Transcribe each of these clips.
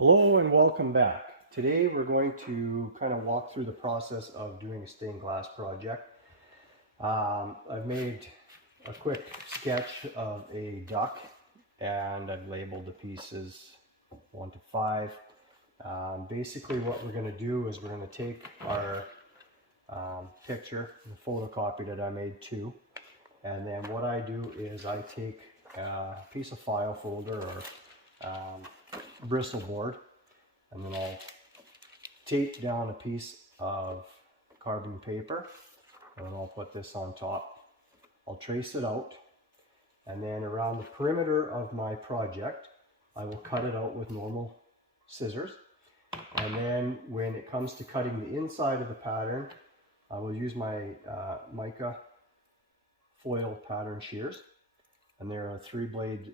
Hello and welcome back. Today we're going to kind of walk through the process of doing a stained glass project. I've made a quick sketch of a duck and I've labeled the pieces 1 to 5. Basically what we're going to do is we're going to take our picture, the photocopy that I made too, and then what I do is I take a piece of file folder or bristle board, and then I'll tape down a piece of carbon paper, and then I'll put this on top. I'll trace it out, and then around the perimeter of my project I will cut it out with normal scissors, and then when it comes to cutting the inside of the pattern I will use my Mika foil pattern shears, and they're a 3-blade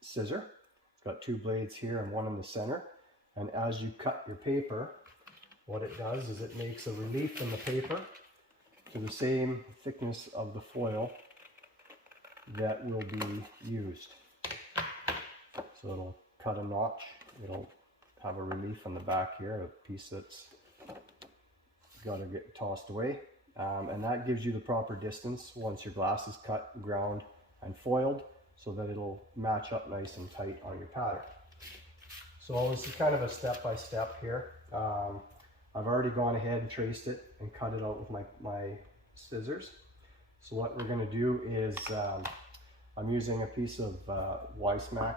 scissor. It's got 2 blades here and 1 in the center, and as you cut your paper, what it does is it makes a relief in the paper to the same thickness of the foil that will be used. So it'll cut a notch, it'll have a relief on the back here, a piece that's got to get tossed away, and that gives you the proper distance once your glass is cut, ground, and foiled, so that it'll match up nice and tight on your pattern. So this is kind of a step-by-step here. I've already gone ahead and traced it and cut it out with my scissors. So what we're going to do is I'm using a piece of Wismach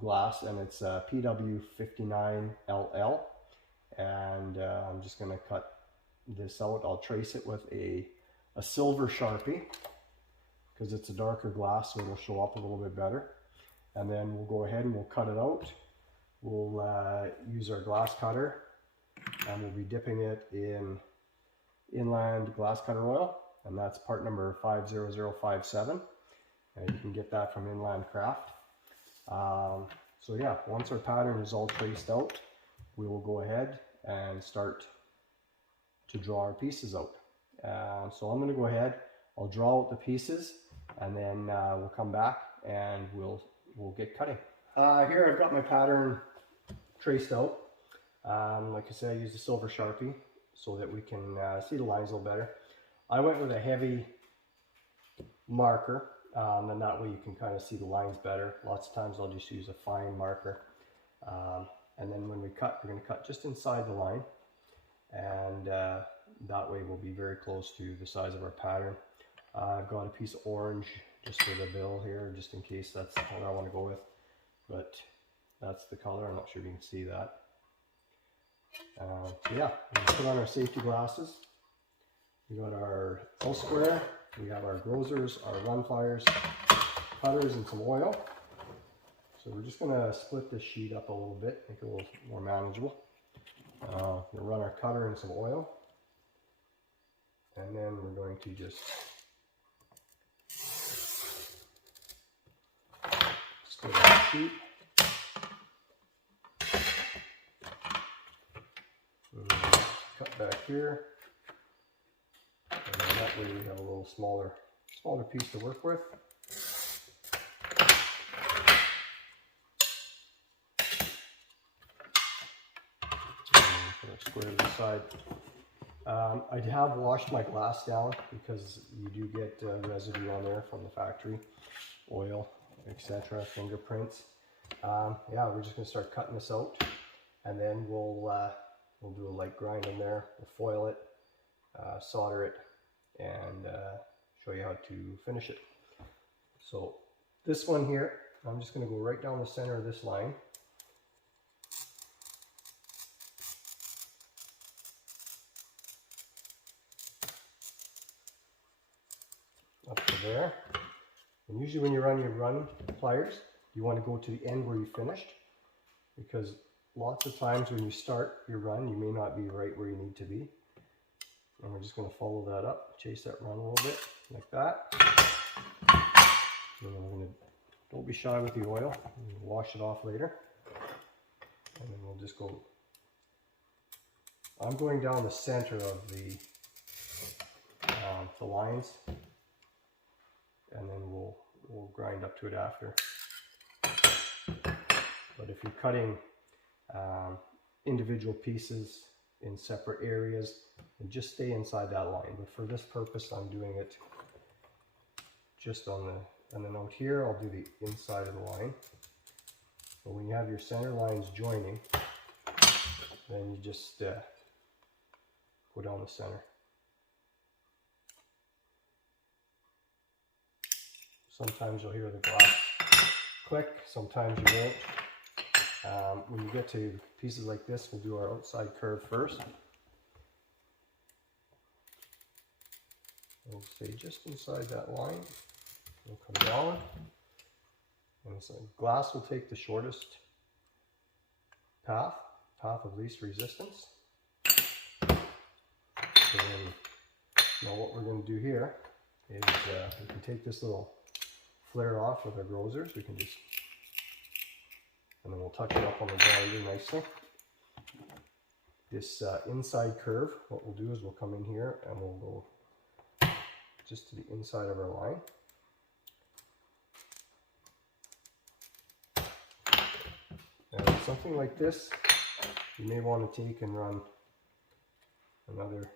glass, and it's PW 59LL, and I'm just going to cut this out. I'll trace it with a silver Sharpie, because it's a darker glass, so it'll show up a little bit better. And then we'll go ahead and we'll cut it out. We'll use our glass cutter, and we'll be dipping it in inland glass cutter oil, and that's part number 50057, and you can get that from Inland Craft. So yeah, once our pattern is all traced out, we will go ahead and start to draw our pieces out. So I'm going to go ahead, I'll draw out the pieces, and then we'll come back and we'll get cutting. Here I've got my pattern traced out. Like I said, I used a silver Sharpie so that we can see the lines a little better. I went with a heavy marker, and that way you can kind of see the lines better. Lots of times I'll just use a fine marker. And then when we cut, we're going to cut just inside the line, and that way we'll be very close to the size of our pattern. I've got a piece of orange just for the bill here, just in case that's the color I want to go with, but that's the color. I'm not sure if you can see that. So yeah, we put on our safety glasses. We got our L-square, we have our Groziers, our pliers, cutters, and some oil. So we're just going to split this sheet up a little bit, make it a little more manageable. We'll run our cutter in some oil, and then we're going to just split our sheet. Cut back here, and then that way we have a little smaller piece to work with. Square to the side. I have washed my glass down because you do get residue on there from the factory, oil, etc., fingerprints. Yeah, we're just going to start cutting this out, and then we'll do a light grind in there. We'll foil it, solder it, and show you how to finish it. So this one here, I'm just going to go right down the center of this line. Up to there. And usually when you run your pliers, you want to go to the end where you finished, because lots of times when you start your run, you may not be right where you need to be. And we're just going to follow that up, chase that run a little bit, like that. And then we're going to, don't be shy with the oil, wash it off later. And then we'll just go, I'm going down the center of the lines, and then we'll grind up to it after. But if you're cutting individual pieces in separate areas, then just stay inside that line. But for this purpose, I'm doing it just on the note here. I'll do the inside of the line. But when you have your center lines joining, then you just go down the center. Sometimes you'll hear the glass click, sometimes you won't. When you get to pieces like this, we'll do our outside curve first. We'll stay just inside that line. We'll come down. And so glass will take the shortest path of least resistance. So then, now what we're going to do here is we can take this little flare off with our Groziers. We can just, and then we'll touch it up on the grinder nicely. This inside curve, what we'll do is we'll come in here and we'll go just to the inside of our line. And something like this, you may want to take and run another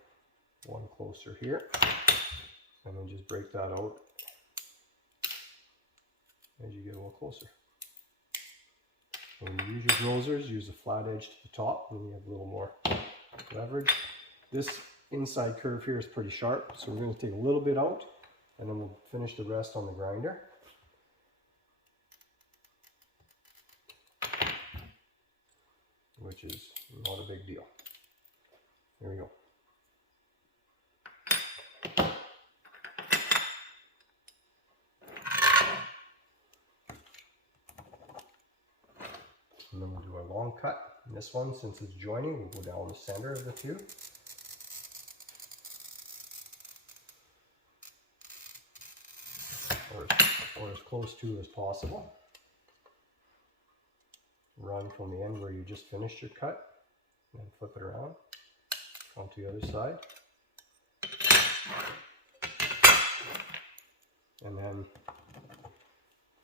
one closer here, and then just break that out as you get a little closer. When you use your Groziers, use a flat edge to the top, and you have a little more leverage. This inside curve here is pretty sharp, so we're going to take a little bit out, and then we'll finish the rest on the grinder. Which is not a big deal. There we go. And then we'll do our long cut. And this one, since it's joining, we'll go down the center of the two. Or as close to as possible. Run from the end where you just finished your cut, and then flip it around onto the other side. And then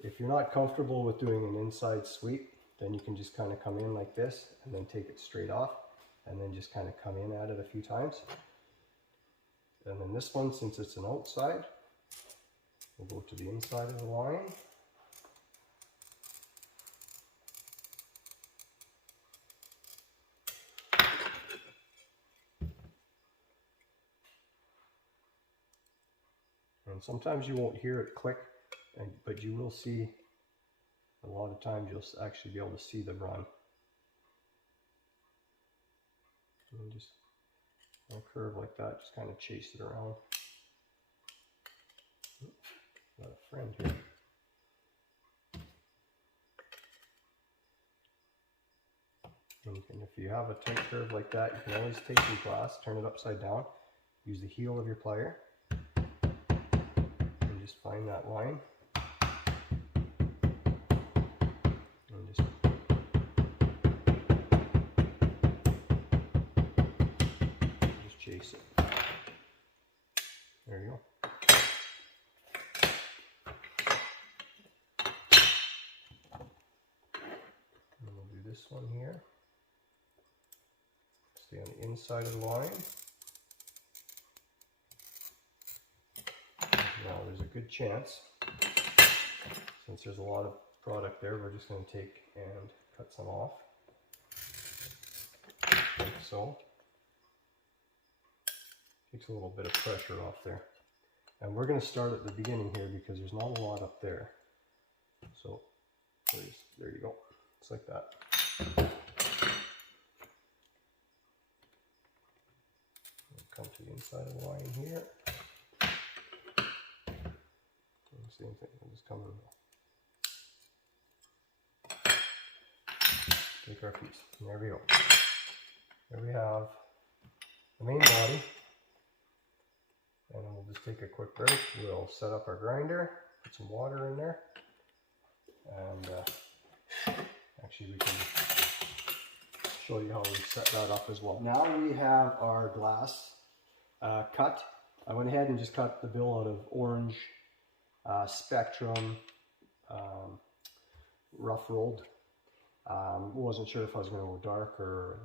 if you're not comfortable with doing an inside sweep, then you can just kind of come in like this and then take it straight off, and then just kind of come in at it a few times. And then this one, since it's an outside, we'll go to the inside of the line. And sometimes you won't hear it click, but you will see, a lot of times you'll actually be able to see the run. And just a curve like that, just kind of chase it around. Got a friend here. And if you have a tight curve like that, you can always take your glass, turn it upside down, use the heel of your plier, and just find that line. And just chase it. There you go. And we'll do this one here. Stay on the inside of the line. Now there's a good chance, since there's a lot of product there, we're just going to take and cut some off, like so. Takes a little bit of pressure off there. And we're going to start at the beginning here because there's not a lot up there. So there you go. It's like that. Come to the inside of the line here. And same thing, we'll just come in. Take our piece. And there we go. There we have the main body. And then we'll just take a quick break. We'll set up our grinder, put some water in there, and actually we can show you how we set that up as well. Now we have our glass cut. I went ahead and just cut the bill out of orange Spectrum rough rolled Wasn't sure if I was going to go dark or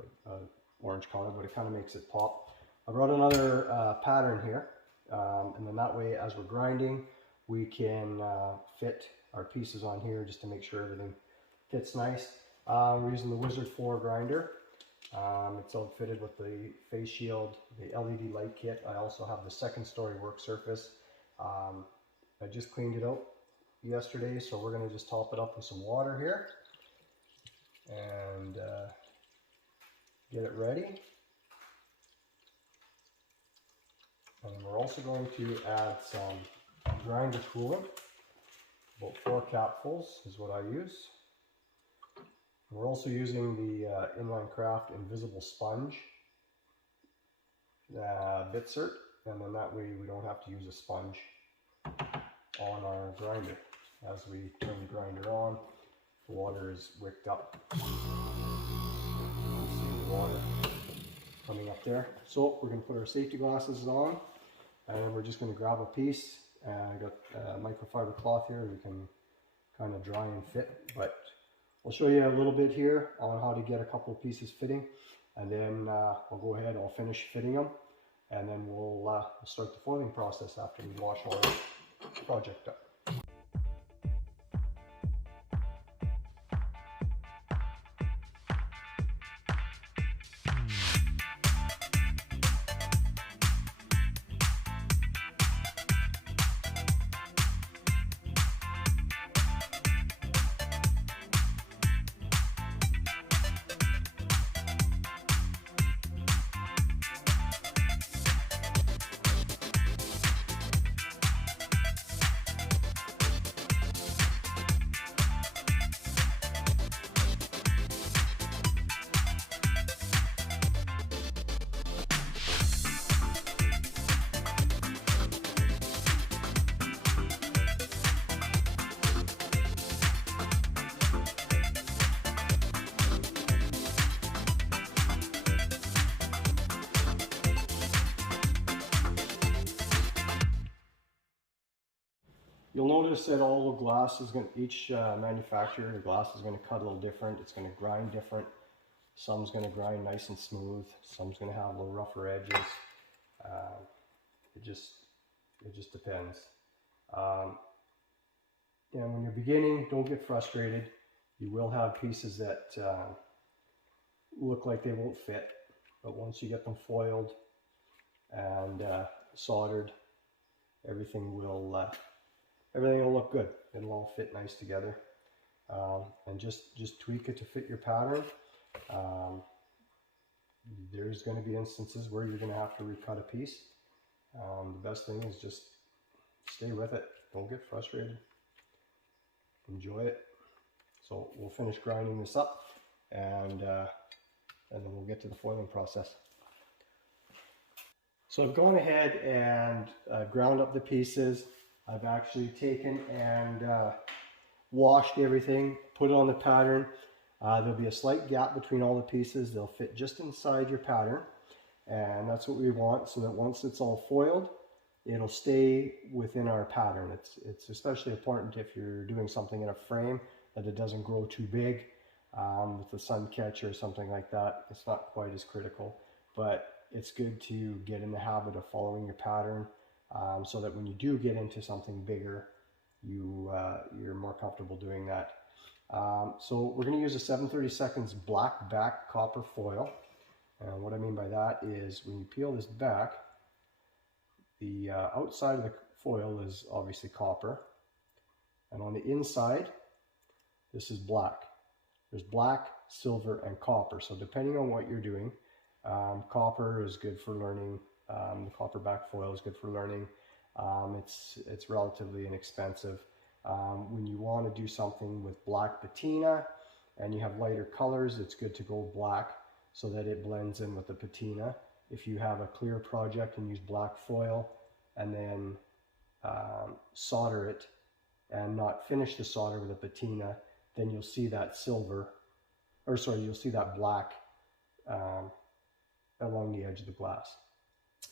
orange color, but it kind of makes it pop. I brought another pattern here, and then that way as we're grinding we can fit our pieces on here just to make sure everything fits nice. We're using the Wizard 4 grinder. It's outfitted with the face shield, the LED light kit. I also have the second story work surface. I just cleaned it out yesterday, so we're going to just top it up with some water here and get it ready. And we're also going to add some grinder coolant. About 4 capfuls is what I use. We're also using the Inline Craft Invisible Sponge bitsert, and then that way we don't have to use a sponge on our grinder. As we turn the grinder on, the water is wicked up. You see the water coming up there. So we're going to put our safety glasses on, and then we're just going to grab a piece. I got microfiber cloth here we can kind of dry and fit, but I'll show you a little bit here on how to get a couple of pieces fitting, and then we'll go ahead, I'll finish fitting them, and then we'll start the foiling process after we wash our project up. You'll notice that all the glass is going to, each manufacturer, the glass is going to cut a little different. It's going to grind different. Some's going to grind nice and smooth. Some's going to have a little rougher edges. It just depends. And when you're beginning, don't get frustrated. You will have pieces that look like they won't fit, but once you get them foiled and soldered, everything will look good. It'll all fit nice together. And just tweak it to fit your pattern. There's going to be instances where you're going to have to recut a piece. The best thing is just stay with it. Don't get frustrated. Enjoy it. So we'll finish grinding this up, and then we'll get to the foiling process. So I've gone ahead and ground up the pieces. I've actually taken and washed everything, put it on the pattern. There'll be a slight gap between all the pieces. They'll fit just inside your pattern, and that's what we want, so that once it's all foiled, it'll stay within our pattern. It's especially important if you're doing something in a frame that it doesn't grow too big. With the sun catcher or something like that, it's not quite as critical, but it's good to get in the habit of following your pattern, so that when you do get into something bigger, you're more comfortable doing that. So we're going to use a 7/32 black back copper foil, and what I mean by that is when you peel this back, the outside of the foil is obviously copper, and on the inside this is black. There's black, silver, and copper, so depending on what you're doing, copper is good for learning. The copper back foil is good for learning. It's relatively inexpensive. When you want to do something with black patina and you have lighter colors, it's good to go black so that it blends in with the patina. If you have a clear project and use black foil and then solder it and not finish the solder with a patina, then you'll see that you'll see that black along the edge of the glass.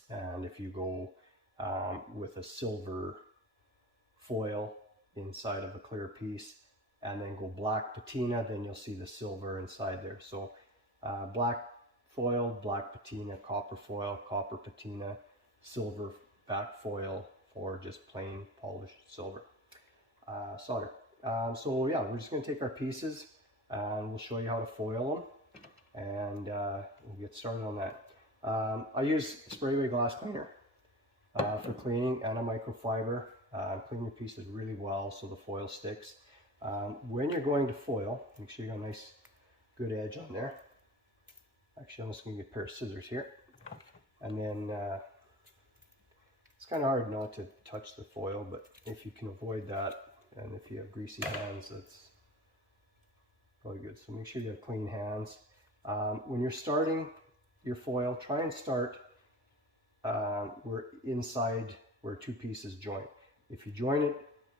And if you go with a silver foil inside of a clear piece, and then go black patina, then you'll see the silver inside there. So black foil, black patina, copper foil, copper patina, silver back foil for just plain polished silver solder. So yeah, we're just going to take our pieces and we'll show you how to foil them, and we'll get started on that. I use Sprayway Glass cleaner for cleaning, and a microfiber. Clean your pieces really well so the foil sticks. When you're going to foil, make sure you got a nice good edge on there. Actually, I'm just going to get a pair of scissors here, and then it's kind of hard not to touch the foil, but if you can avoid that, and if you have greasy hands, that's probably good. So make sure you have clean hands. When you're starting your foil, try and start where inside where two pieces join. If you join it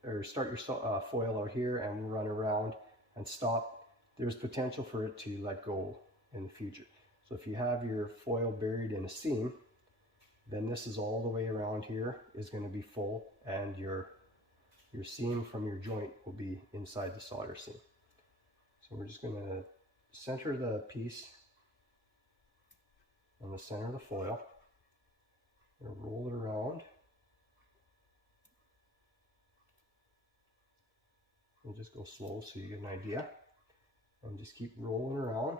or start your foil out here and run around and stop, there's potential for it to let go in the future. So if you have your foil buried in a seam, then this is all the way around here is going to be full, and your seam from your joint will be inside the solder seam. So we're just going to center the piece on the center of the foil and roll it around. And just go slow so you get an idea, and just keep rolling around.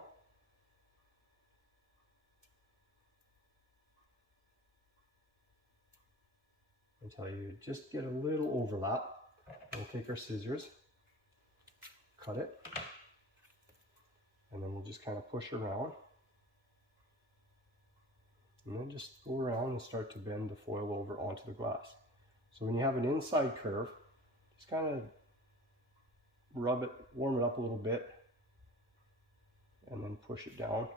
Until you just get a little overlap. We'll take our scissors, cut it, and then we'll just kind of push around, and then just go around and start to bend the foil over onto the glass. So when you have an inside curve, just kind of rub it, warm it up a little bit, and then push it down.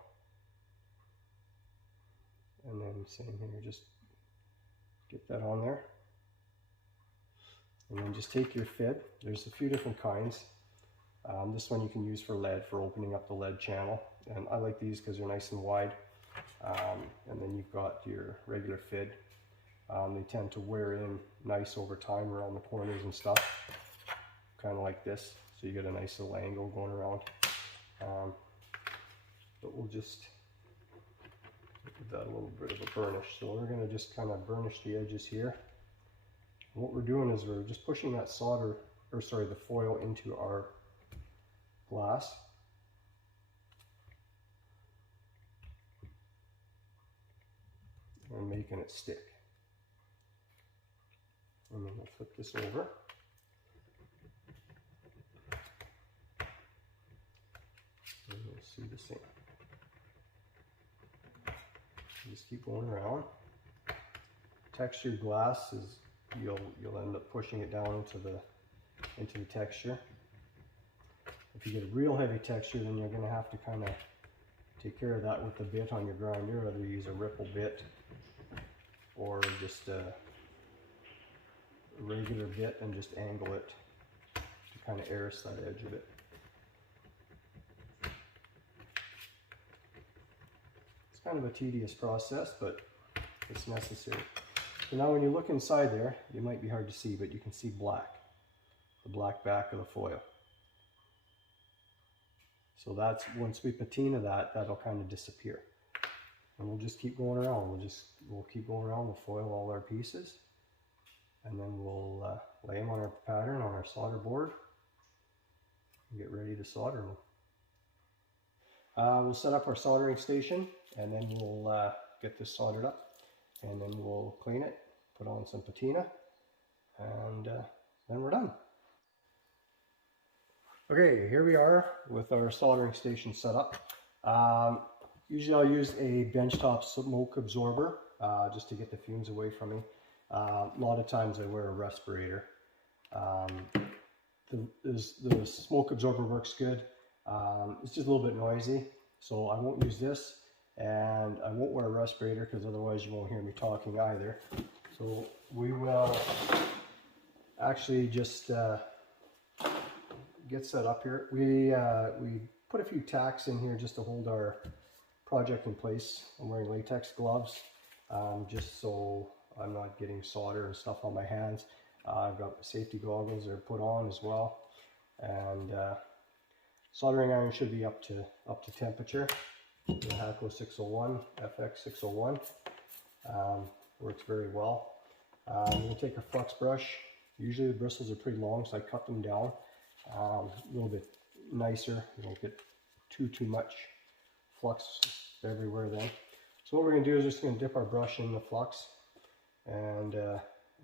And then same here, just get that on there. And then just take your fib. There's a few different kinds. This one you can use for lead, for opening up the lead channel. And I like these because they're nice and wide. And then you've got your regular fib. They tend to wear in nice over time around the corners and stuff. Kind of like this. So you get a nice little angle going around. But we'll just give that a little bit of a burnish. So we're going to just kind of burnish the edges here. And what we're doing is we're just pushing that the foil into our glass. And making it stick. And then we'll flip this over. And you'll see the same. Just keep going around. Textured glass is you'll end up pushing it down into the texture. If you get a real heavy texture, then you're going to have to kind of take care of that with the bit on your grinder. Either use a ripple bit or just a regular bit and just angle it to kind of erase that edge of it. It's kind of a tedious process, but it's necessary. So now when you look inside there, it might be hard to see, but you can see black, the black back of the foil. So that's, once we patina that, that'll kind of disappear. And we'll just keep going around. We'll keep going around. We'll foil all our pieces, and then we'll lay them on our pattern on our solder board and get ready to solder them. We'll set up our soldering station, and then we'll get this soldered up, and then we'll clean it, put on some patina, and then we're done. Okay, here we are with our soldering station set up. Usually I'll use a benchtop smoke absorber just to get the fumes away from me. A lot of times I wear a respirator. The smoke absorber works good. It's just a little bit noisy, so I won't use this, and I won't wear a respirator because otherwise you won't hear me talking either. So we will actually just get set up here. We put a few tacks in here just to hold our project in place. I'm wearing latex gloves just so I'm not getting solder and stuff on my hands. I've got safety goggles that are put on as well. and soldering iron should be up to temperature. The Hakko FX-601 works very well. I'm going to take a flux brush. Usually the bristles are pretty long, so I cut them down a little bit nicer. You don't get too much flux everywhere then. So what we're going to do is just going to dip our brush in the flux, and a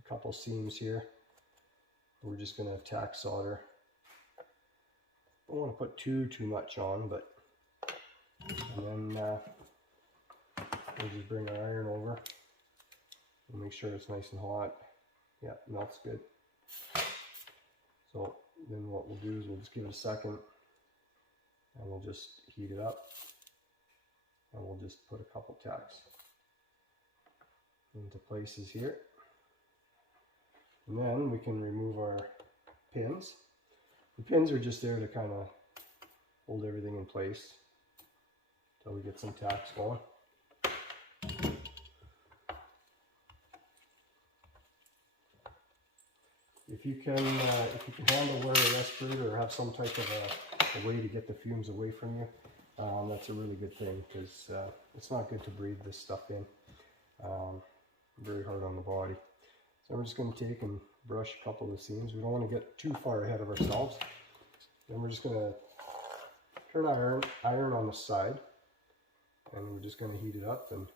couple seams here. We're just going to tack solder. I don't want to put too much on, but and then we'll just bring our iron over and make sure it's nice and hot. Yeah, melts good. So then what we'll do is we'll just give it a second, and we'll just heat it up, and we'll just put a couple tacks into places here, and then we can remove our pins. The pins are just there to kind of hold everything in place until we get some tacks going. If you can handle wearing a respirator or have some type of a way to get the fumes away from you, that's a really good thing, because it's not good to breathe this stuff in. Very hard on the body. So we're just going to take and brush a couple of the seams. We don't want to get too far ahead of ourselves. Then we're just going to turn iron on the side, and we're just going to heat it up and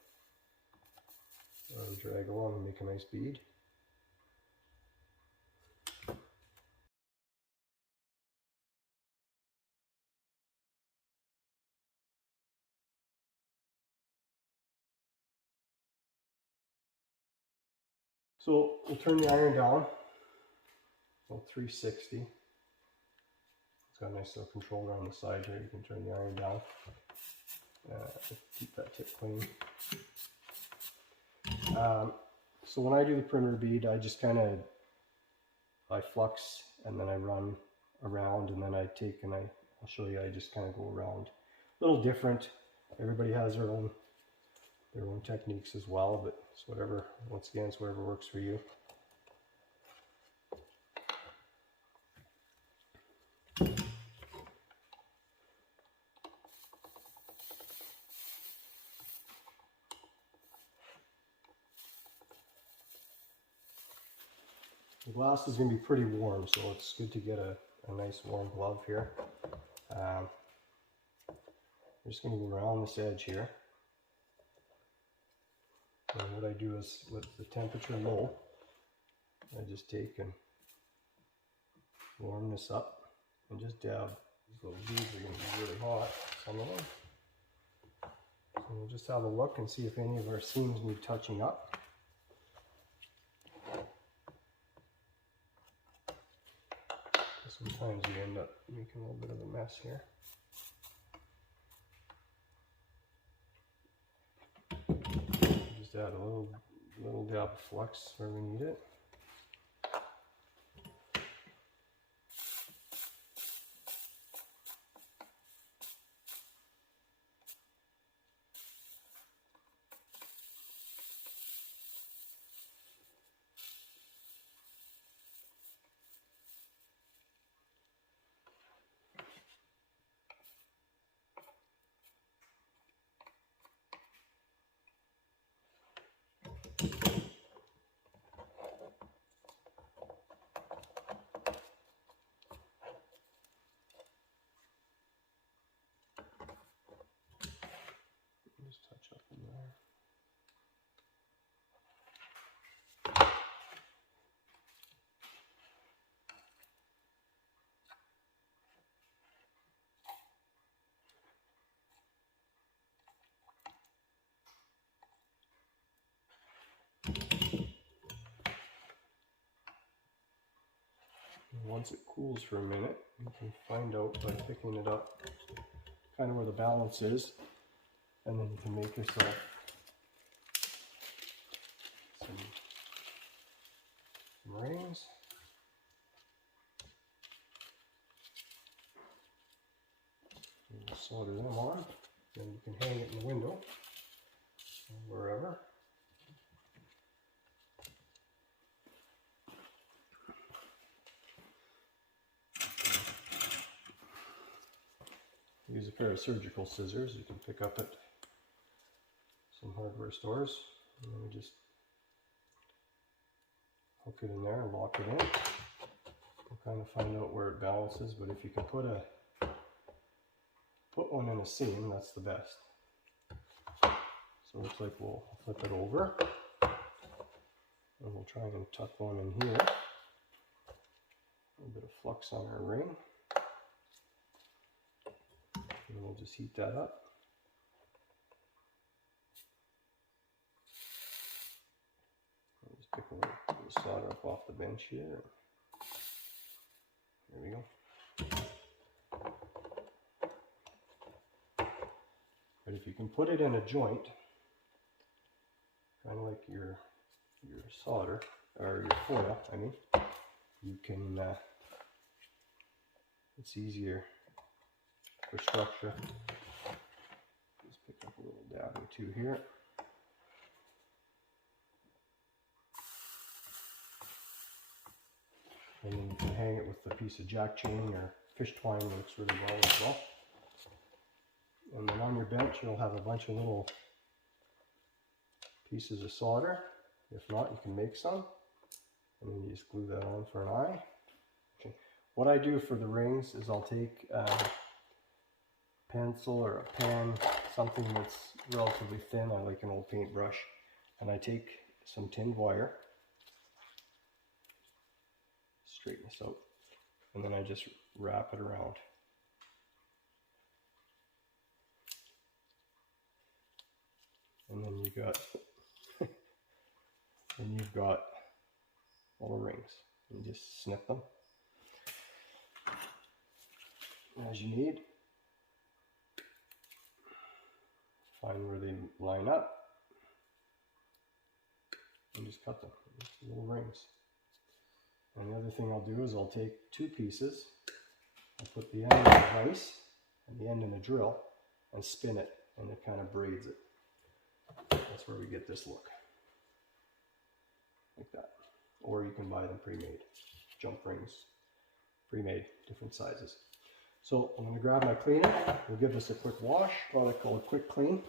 drag along and make a nice bead. So we'll turn the iron down, about 360. It's got a nice little controller on the side here. You can turn the iron down. Keep that tip clean. So when I do the perimeter bead, I just I flux, and then I run around, and then I take and I'll show you, I just kind of go around. A little different. Everybody has their own techniques as well, but it's whatever, once again, it's whatever works for you. The glass is going to be pretty warm, so it's good to get a nice warm glove here. I'm just going to go around this edge here. And what I do is, with the temperature low, I just take and warm this up and just dab. These little beads are going to be really hot, some of them. So we'll just have a look and see if any of our seams need touching up. Sometimes you end up making a little bit of a mess here. Just add a little dab of flux where we need it. Just touch up in there. Once it cools for a minute, you can find out by picking it up kind of where the balance is, and then you can make yourself some rings. And we'll solder them on, then you can hang it in the window or wherever. use a pair of surgical scissors you can pick up at some hardware stores, and then just hook it in there and lock it in. We'll kind of find out where it balances, but if you can put one in a seam, that's the best. So it looks like we'll flip it over, and we'll try and tuck one in here. A little bit of flux on our ring, and we'll just heat that up. I'll just pick a little solder up off the bench here. There we go. But if you can put it in a joint, kind of like your solder, or your foil, I mean, you can, it's easier for structure. Just pick up a little dab or two here. And then you can hang it with a piece of jack chain or fish twine, works really well as well. And then on your bench you'll have a bunch of little pieces of solder. If not, you can make some. And then you just glue that on for an eye. Okay. What I do for the rings is I'll take a pencil or a pen, something that's relatively thin. I like an old paintbrush. And I take some tinned wire, straighten this out, and then I just wrap it around. And then you've got all the rings. You just snip them as you need. Find where they line up and just cut them. Just little rings. And the other thing I'll do is I'll take two pieces, I'll put the end in a vise and the end in a drill and spin it, and it kind of braids it. That's where we get this look. Like that. Or you can buy them pre-made. Jump rings. Pre-made, different sizes. So I'm going to grab my cleaner. We'll give this a quick wash, product called Kwik Clean.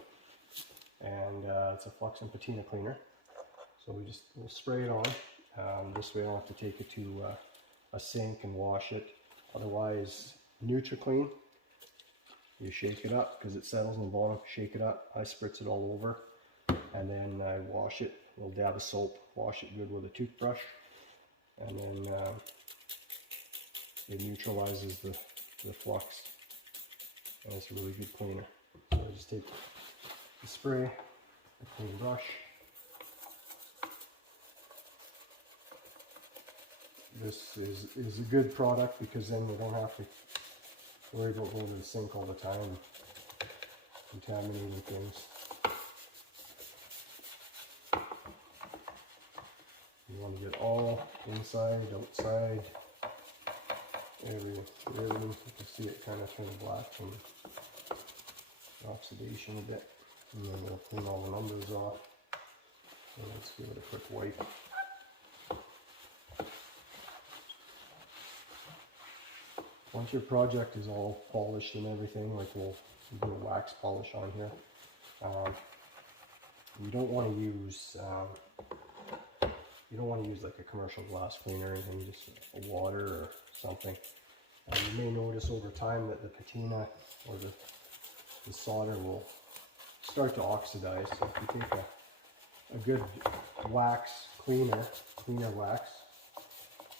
And it's a Flux and Patina cleaner. So we'll spray it on. This way I don't have to take it to a sink and wash it. Otherwise, Neutra Clean, you shake it up because it settles in the bottom. Shake it up. I spritz it all over, and then I wash it. A little dab of soap. Wash it good with a toothbrush, and then it neutralizes the flux. And it's a really good cleaner. So I just take the spray, a clean brush. This is a good product because then you don't have to worry about going to the sink all the time, contaminating things. You want to get all inside, outside, everything. You can see it kind of turn black from oxidation a bit. And then we'll clean all the numbers off. And let's give it a quick wipe. Once your project is all polished and everything, like we'll do a wax polish on here, you don't want to use like a commercial glass cleaner or anything, just water or something. You may notice over time that the patina or the solder will start to oxidize. So if you take a good wax cleaner wax,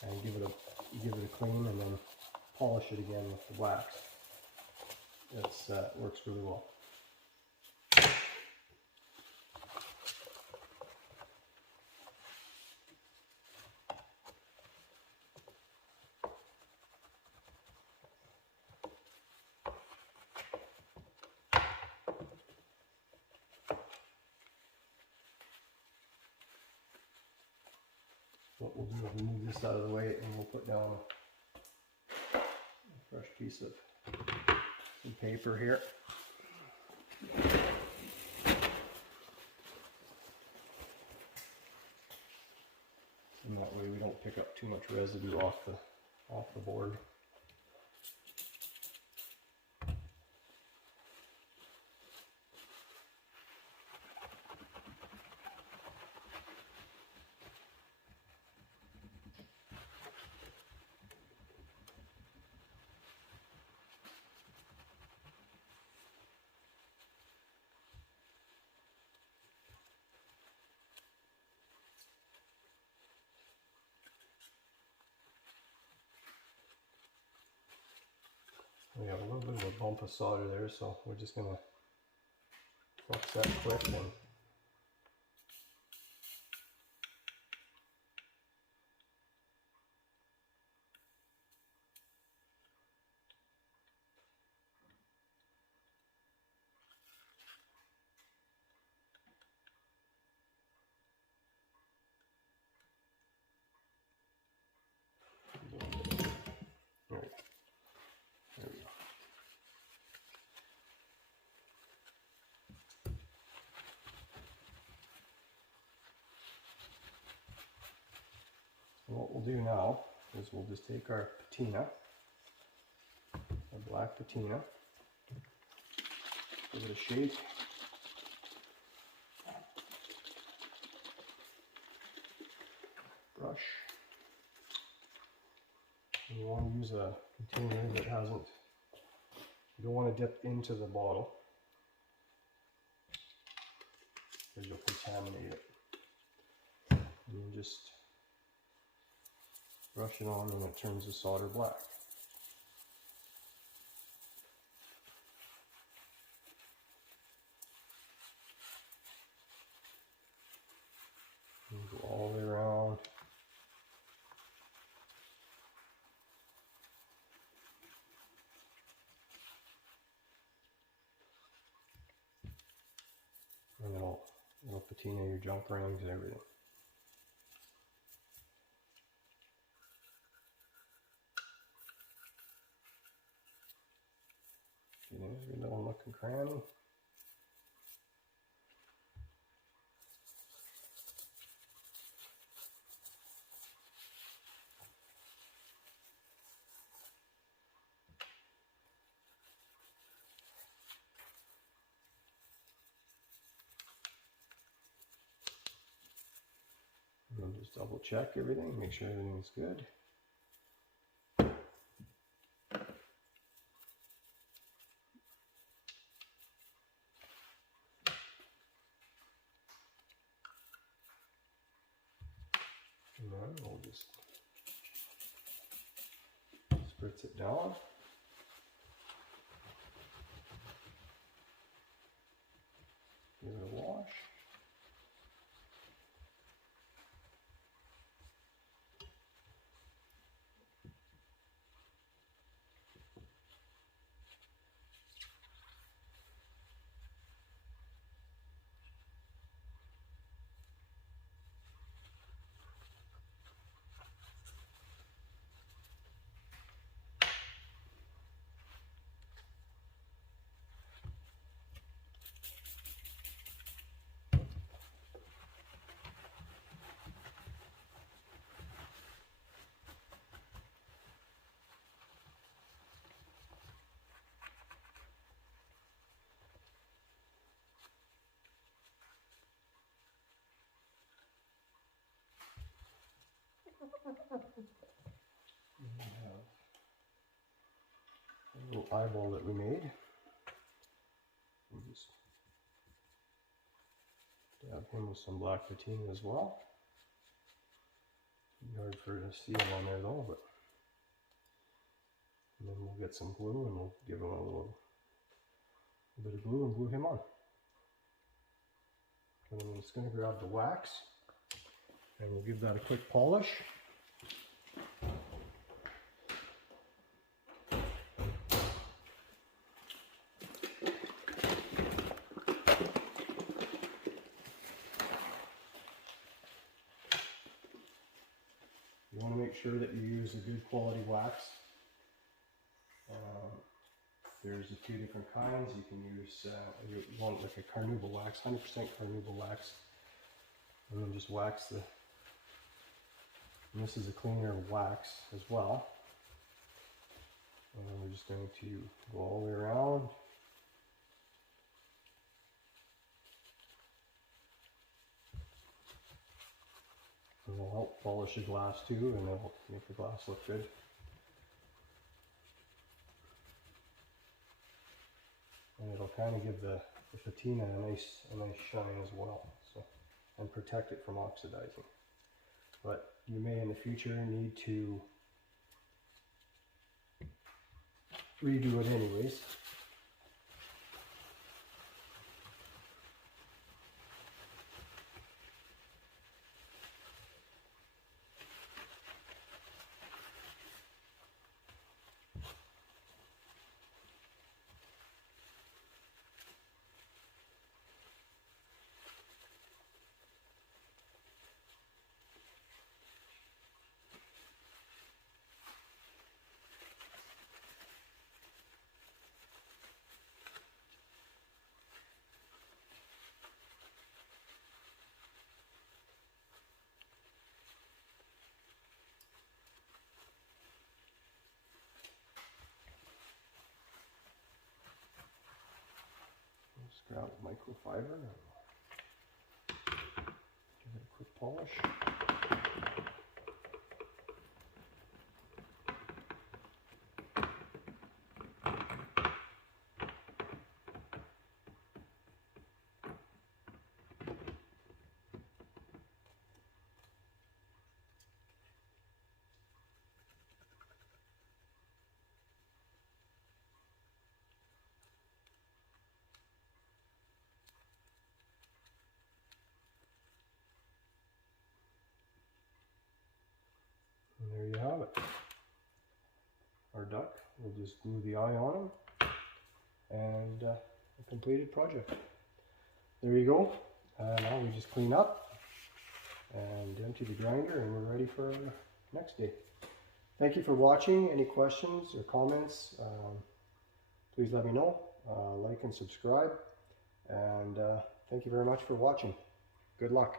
and give it a clean, and then polish it again with the wax, it works really well. What we'll do is we'll move this out of the way, and we'll put down a fresh piece of some paper here. And that way we don't pick up too much residue off the board. We have a little bit of a bump of solder there, so we're just going to flux that quick and all right, there we go. And what we'll do now is we'll just take our patina, our black patina, give it a shake. Brush. And you want to use a container that hasn't, you don't want to dip into the bottle because you'll contaminate it. And you just brush it on and it turns the solder black. And go all the way around. And it'll patina your jump rings and everything. See, there's your little nook and cranny. And just double check everything, make sure everything's good. And then we'll just spritz it down. Give it a wash. We have a little eyeball that we made. We'll just dab him with some black patina as well. It's hard for to see him on there though, but and then we'll get some glue and we'll give him a little bit of glue and glue him on. And I'm just going to grab the wax and we'll give that a quick polish. You want to make sure that you use a good quality wax. There's a few different kinds. You can use, you want like a carnauba wax, 100% carnauba wax. And then just wax the, and this is a cleaner wax as well. And then we're just going to go all the way around. And it'll help polish the glass too, and it'll make the glass look good. And it'll kind of give the patina a nice shine as well, so, and protect it from oxidizing. But you may in the future need to redo it anyways. Just grab a microfiber and give it a quick polish. And there you have it. Our duck. We'll just glue the eye on him and a completed project. There you go. Now we just clean up and empty the grinder and we're ready for next day. Thank you for watching. Any questions or comments, please let me know. Like and subscribe. And thank you very much for watching. Good luck.